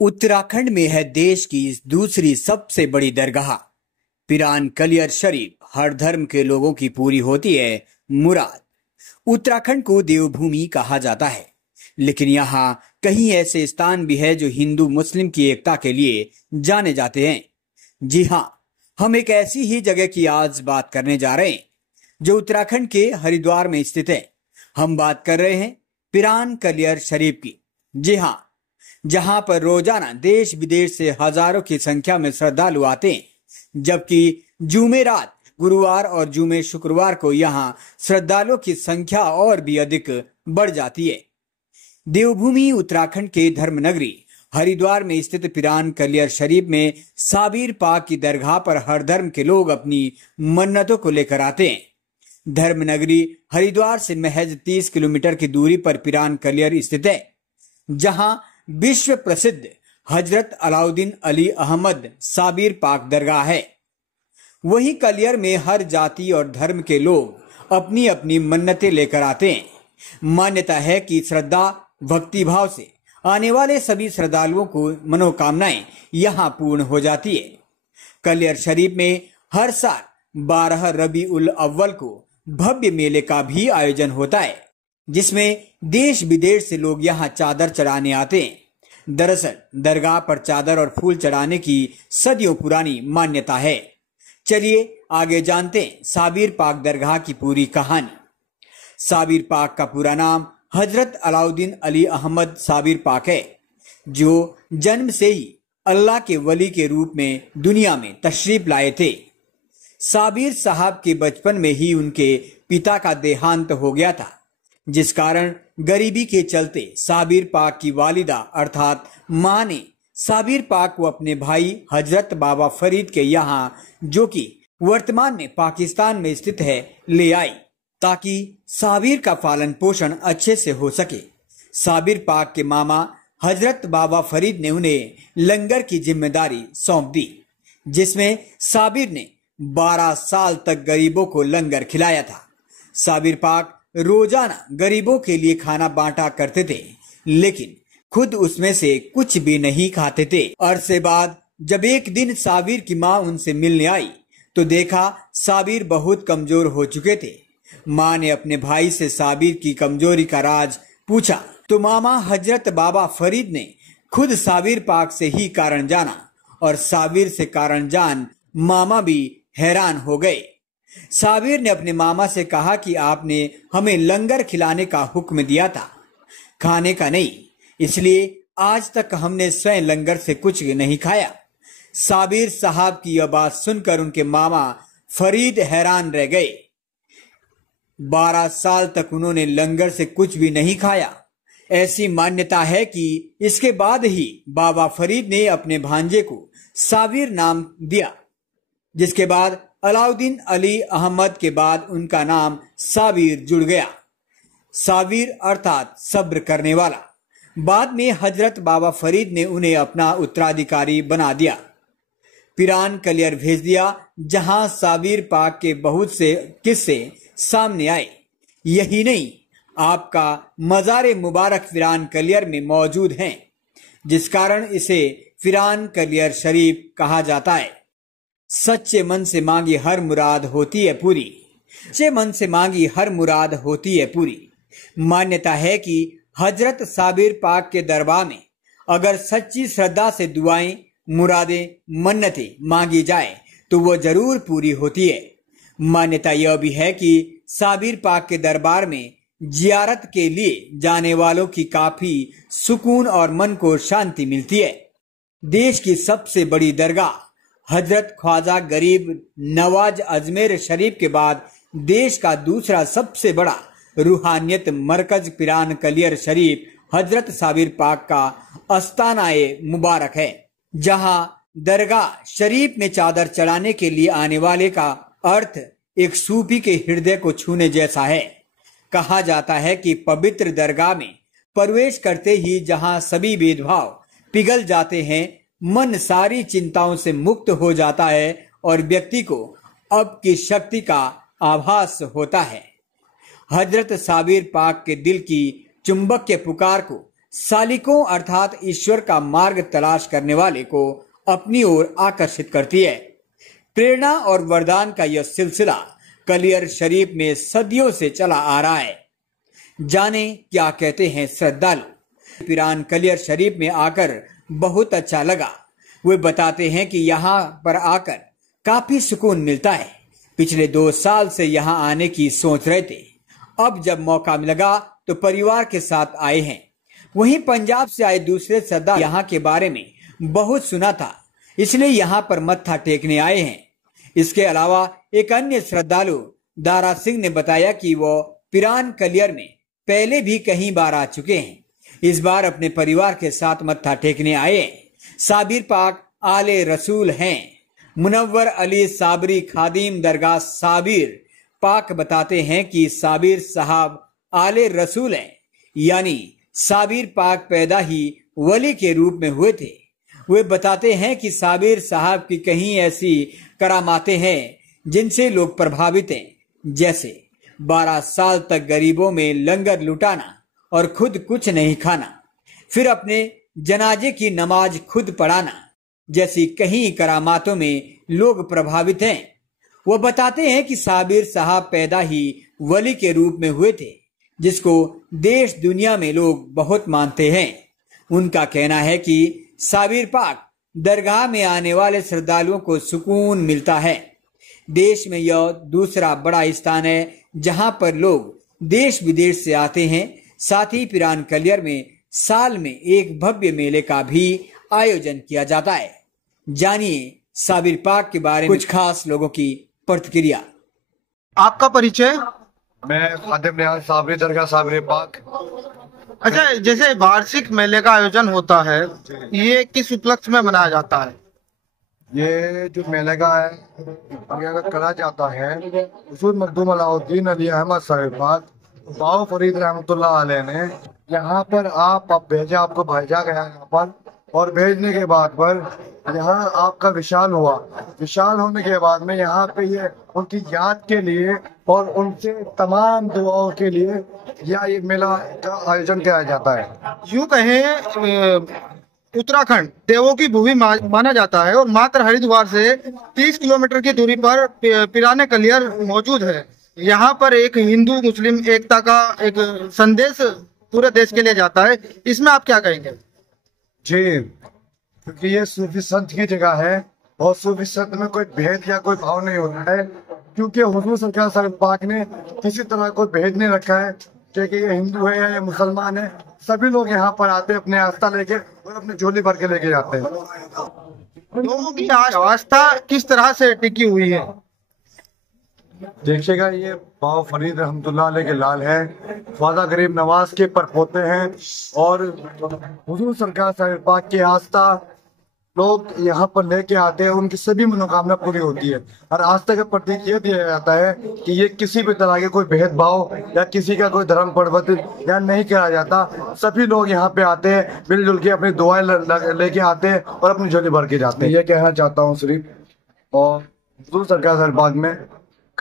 उत्तराखंड में है देश की दूसरी सबसे बड़ी दरगाह पिरान कलियर शरीफ। हर धर्म के लोगों की पूरी होती है मुराद। उत्तराखंड को देवभूमि कहा जाता है, लेकिन यहाँ कई ऐसे स्थान भी है जो हिंदू मुस्लिम की एकता के लिए जाने जाते हैं। जी हाँ, हम एक ऐसी ही जगह की आज बात करने जा रहे हैं जो उत्तराखंड के हरिद्वार में स्थित है। हम बात कर रहे हैं पिरान कलियर शरीफ की। जी हाँ, जहां पर रोजाना देश विदेश से हजारों की संख्या में श्रद्धालु आते हैं, जबकि जुमेरात, गुरुवार और जुमे शुक्रवार को यहां श्रद्धालुओं की संख्या और भी अधिक बढ़ जाती है। देवभूमि उत्तराखंड के धर्मनगरी हरिद्वार में स्थित पिरान कलियर शरीफ में साबिर पाक की दरगाह पर हर धर्म के लोग अपनी मन्नतों को लेकर आते हैं। धर्मनगरी हरिद्वार से महज 30 किलोमीटर की दूरी पर पिरान कलियर स्थित है, जहां विश्व प्रसिद्ध हजरत अलाउद्दीन अली अहमद साबिर पाक दरगाह है। वहीं कलियर में हर जाति और धर्म के लोग अपनी अपनी मन्नतें लेकर आते हैं। मान्यता है कि श्रद्धा भक्ति भाव से आने वाले सभी श्रद्धालुओं को मनोकामनाएं यहां पूर्ण हो जाती है। कलियर शरीफ में हर साल 12 रबी उल अव्वल को भव्य मेले का भी आयोजन होता है, जिसमें देश विदेश से लोग यहां चादर चढ़ाने आते हैं। दरअसल दरगाह पर चादर और फूल चढ़ाने की सदियों पुरानी मान्यता है। चलिए आगे जानते हैं साबिर पाक दरगाह की पूरी कहानी। साबिर पाक का पूरा नाम हजरत अलाउद्दीन अली अहमद साबिर पाक है, जो जन्म से ही अल्लाह के वली के रूप में दुनिया में तशरीफ लाए थे। साबिर साहब के बचपन में ही उनके पिता का देहांत हो गया था, जिस कारण गरीबी के चलते साबिर पाक की वालिदा अर्थात मां ने साबिर पाक को अपने भाई हजरत बाबा फरीद के यहाँ, जो कि वर्तमान में पाकिस्तान में स्थित है, ले आई ताकि साबिर का पालन पोषण अच्छे से हो सके। साबिर पाक के मामा हजरत बाबा फरीद ने उन्हें लंगर की जिम्मेदारी सौंप दी, जिसमें साबिर ने 12 साल तक गरीबों को लंगर खिलाया था। साबिर पाक रोजाना गरीबों के लिए खाना बांटा करते थे, लेकिन खुद उसमें से कुछ भी नहीं खाते थे। अरसे बाद जब एक दिन साबिर की मां उनसे मिलने आई तो देखा साबिर बहुत कमजोर हो चुके थे। मां ने अपने भाई से साबिर की कमजोरी का राज पूछा तो मामा हजरत बाबा फरीद ने खुद साबिर पाक से ही कारण जाना, और साबिर से कारण जान मामा भी हैरान हो गए। साबिर ने अपने मामा से कहा कि आपने हमें लंगर खिलाने का हुक्म दिया था, खाने का नहीं, इसलिए आज तक हमने स्वयं लंगर से कुछ नहीं खाया। साबिर साहब की यह बात सुनकर उनके मामा फरीद हैरान रह गए। 12 साल तक उन्होंने लंगर से कुछ भी नहीं खाया। ऐसी मान्यता है कि इसके बाद ही बाबा फरीद ने अपने भांजे को साबिर नाम दिया, जिसके बाद अलाउद्दीन अली अहमद के बाद उनका नाम साबिर जुड़ गया। साबिर अर्थात सब्र करने वाला। बाद में हजरत बाबा फरीद ने उन्हें अपना उत्तराधिकारी बना दिया, पिरान कलियर भेज दिया, जहां साबिर पाक के बहुत से किस्से सामने आए। यही नहीं, आपका मज़ार मुबारक पिरान कलियर में मौजूद है, जिस कारण इसे पिरान कलियर शरीफ कहा जाता है। सच्चे मन से मांगी हर मुराद होती है पूरी। सच्चे मन से मांगी हर मुराद होती है पूरी। मान्यता है कि हजरत साबिर पाक के दरबार में अगर सच्ची श्रद्धा से दुआएं, मुरादें, मन्नतें मांगी जाए तो वो जरूर पूरी होती है। मान्यता यह भी है कि साबिर पाक के दरबार में जियारत के लिए जाने वालों की काफी सुकून और मन को शांति मिलती है। देश की सबसे बड़ी दरगाह हजरत ख्वाजा गरीब नवाज अजमेर शरीफ के बाद देश का दूसरा सबसे बड़ा रूहानियत मरकज पिरान कलियर शरीफ हजरत साबिर पाक का अस्तानाए मुबारक है, जहां दरगाह शरीफ में चादर चढ़ाने के लिए आने वाले का अर्थ एक सूफी के हृदय को छूने जैसा है। कहा जाता है कि पवित्र दरगाह में प्रवेश करते ही जहां सभी भेदभाव पिघल जाते हैं, मन सारी चिंताओं से मुक्त हो जाता है और व्यक्ति को अब की शक्ति का आभास होता है। हजरत साबिर पाक के दिल की चुंबक के पुकार को सालिकों अर्थात ईश्वर का मार्ग तलाश करने वाले को अपनी ओर आकर्षित करती है। प्रेरणा और वरदान का यह सिलसिला कलियर शरीफ में सदियों से चला आ रहा है। जाने क्या कहते हैं श्रद्धालु। पिरान कलियर शरीफ में आकर बहुत अच्छा लगा। वे बताते हैं कि यहाँ पर आकर काफी सुकून मिलता है। पिछले 2 साल से यहाँ आने की सोच रहे थे, अब जब मौका लगा तो परिवार के साथ आए हैं। वहीं पंजाब से आए दूसरे श्रद्धालु यहाँ के बारे में बहुत सुना था, इसलिए यहाँ पर मत्था टेकने आए हैं। इसके अलावा एक अन्य श्रद्धालु दारा सिंह ने बताया कि वो पिरान कलियर में पहले भी कई बार आ चुके हैं, इस बार अपने परिवार के साथ मत्था टेकने आए हैं। साबिर पाक आले रसूल हैं। मुनव्वर अली साबरी खादिम दरगाह साबिर पाक बताते हैं कि साबिर साहब आले रसूल हैं, यानी साबिर पाक पैदा ही वली के रूप में हुए थे। वे बताते हैं कि साबिर साहब की कहीं ऐसी करामातें हैं जिनसे लोग प्रभावित हैं, जैसे 12 साल तक गरीबों में लंगर लुटाना और खुद कुछ नहीं खाना, फिर अपने जनाजे की नमाज खुद पढ़ाना जैसी कई करामातों में लोग प्रभावित हैं। वो बताते हैं कि साबिर साहब पैदा ही वली के रूप में हुए थे, जिसको देश दुनिया में लोग बहुत मानते हैं। उनका कहना है कि साबिर पाक दरगाह में आने वाले श्रद्धालुओं को सुकून मिलता है। देश में यह दूसरा बड़ा स्थान है जहां पर लोग देश विदेश से आते हैं। साथ ही पिरान कलियर में साल में एक भव्य मेले का भी आयोजन किया जाता है। जानिए साबिर पाक के बारे में कुछ खास लोगों की प्रतिक्रिया। आपका परिचय? मैं खादिम निहाल साबरी दरगाह साबिर पाक। अच्छा, जैसे वार्षिक मेले का आयोजन होता है, ये किस उपलक्ष्य में मनाया जाता है? ये जो मेले का है अगर करा जाता है, उसूल मखदूम अलाउद्दीन अली अहमद साहिब पाक बाव फरीद रहमतुल्लाह अलैह ने यहाँ पर आप भेजा, आपको भेजा गया यहाँ पर, और भेजने के बाद पर यहाँ आपका विशाल हुआ। विशाल होने के बाद में यहाँ पे ये उनकी याद के लिए और उनसे तमाम दुआओं के लिए ये मेला का आयोजन किया जाता है। यूँ कहें उत्तराखंड देवों की भूमि माना जाता है और मात्र हरिद्वार से 30 किलोमीटर की दूरी पर पिराने कलियर मौजूद है। यहाँ पर एक हिंदू मुस्लिम एकता का एक संदेश पूरे देश के लिए जाता है। इसमें आप क्या कहेंगे? जी, क्योंकि ये सूफी संत की जगह है और सूफी संत में कोई भेद या कोई भाव नहीं होता है, क्योंकि हुजूर सरकार साहिब पाक ने किसी तरह कोई भेद नहीं रखा है कि ये हिंदू है या ये मुसलमान है। सभी लोग यहाँ पर आते हैं अपने आस्था लेके और अपनी झोली भर के लेके जाते हैं। लोगों की आस्था किस तरह से टिकी हुई है? देखिएगा, ये बाव फरीद रहमतुल्लाह अलैह के लाल है, ख्वाजा गरीब नवाज के परपोते हैं और हुजूर सरकार साहिब पाक की आस्था लोग यहाँ पर लेके आते हैं, उनकी सभी मनोकामना पूरी होती है। और आस्था का प्रतीक ये दिया जाता है कि ये किसी भी तरह के कोई भेदभाव या किसी का कोई धर्म परिवर्तन या नहीं किया जाता। सभी लोग यहाँ पे आते हैं, मिलजुल के अपनी दुआएं लेके आते हैं और अपनी झोली भर के जाते हैं। ये कहना चाहता हूँ सिर्फ, और हुजूर सरकार साहिब पाक में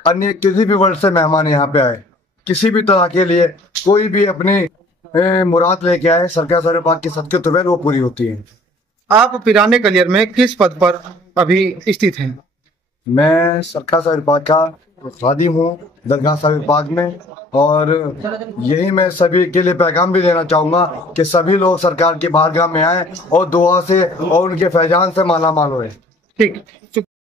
अन्य किसी भी वर्ल्ड से मेहमान यहाँ पे आए, किसी भी तरह के लिए कोई भी अपनी मुराद लेके आए, सरकार साहिब पाक की सदके तो वो पूरी होती है। आप पिराने कलियर में किस पद पर अभी स्थित हैं? मैं सरकार साहिब पाक का खादिम हूँ दरगाह साहिब पाक में, और यही मैं सभी के लिए पैगाम भी देना चाहूँगा कि सभी लोग सरकार की बारगाह में आए और दुआ से और उनके फैजान से माला माल होए। ठीक।